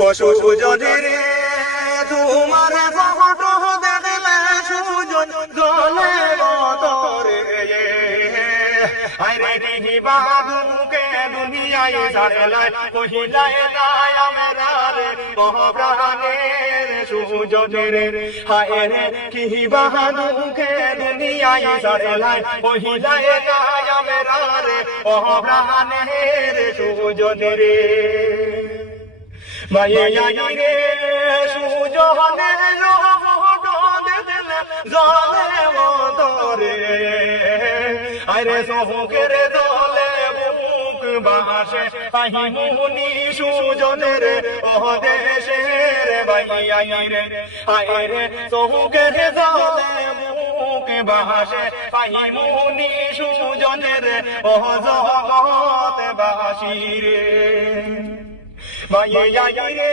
পশু যদি রে তোমার ফটো দেখলে সুজন জলে মতরে আরে রে বাদুকে দুনিয়ায় সারলাই কহিলায় নাই আমরা রে মহাপ্রাণের সুজনের হায় রে কি বাদুকে দুনিয়ায় সারলাই কহিলায় নাই আমরা রে মহাপ্রাণের সুজনের আরে সহুকের দলে বুক বাসে আহি মুনি সুজনের ও দেশের বাই আই রে আয় রে সহুকের দলে বুক বাসে আহি মুনি সুজনের ও জগত বাসি রে মায়ে যাই রে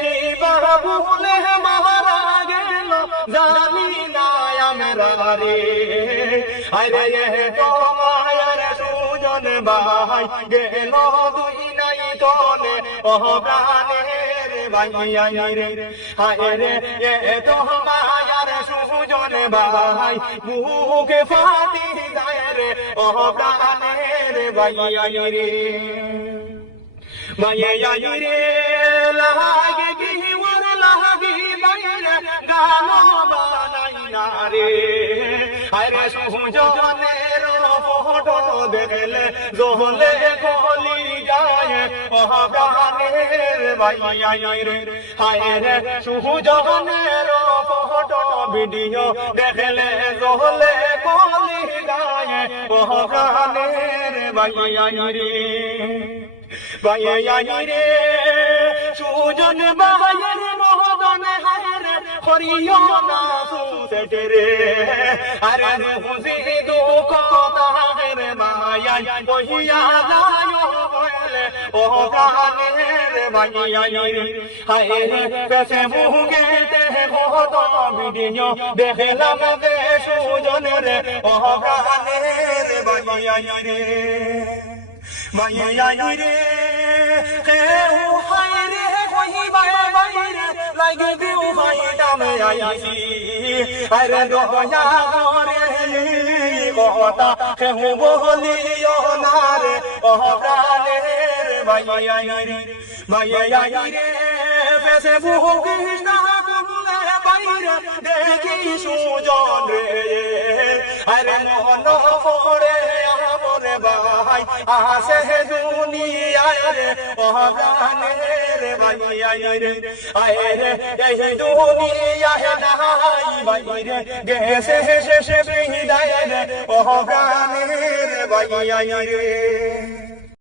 কি বাবুলে মারা গেল জানি না আমরা রে আরে এ তো মায়ের সুজন ভাই গেল ভাই রে হায় রে এ তো মায়ের সুজন ভাই বুকে ফাটি যায় রে ও প্রাণের ভাই রে মায়ে আই রে লাগে ওর লাগি বাইরে গানো বানাই না রে। আরে সুজনের ফটো দেখলে জহলে কলি যায় ভাই আই রে। হায় রে সুজনের ফটো ভিডিও দেখলে জহলে কলি যায় প্রাণের ভাই আই রে। বায়ে আই রে সুজন বায়ের মহদন হায়ের হরিয় না সুসেটে রে আরে খুশি দুঃখ তাহের মায়াই বহিয়া যায় বলে, ও হায় রে ভিডিও দেখলাম দে রে ও বাই আই রে আই রে কেউ হাই রে কহি বাই বাই রে লাগে বিউ হাই দামে আইছি আরে দয়া করে কথা কেউ বলিও না রে রে আই রে বুক না কুলে বাইরে দেখি সুজন রে। আরে মন পড়ে ভাই আসে দুনিয়ায় রে ও প্রাণের ভাই আয় রে। আয় রে, এই দুনিয়ায় নাই ভাই রে, গেছে শেষে বিদায় রে ও প্রাণের ভাই আয় রে।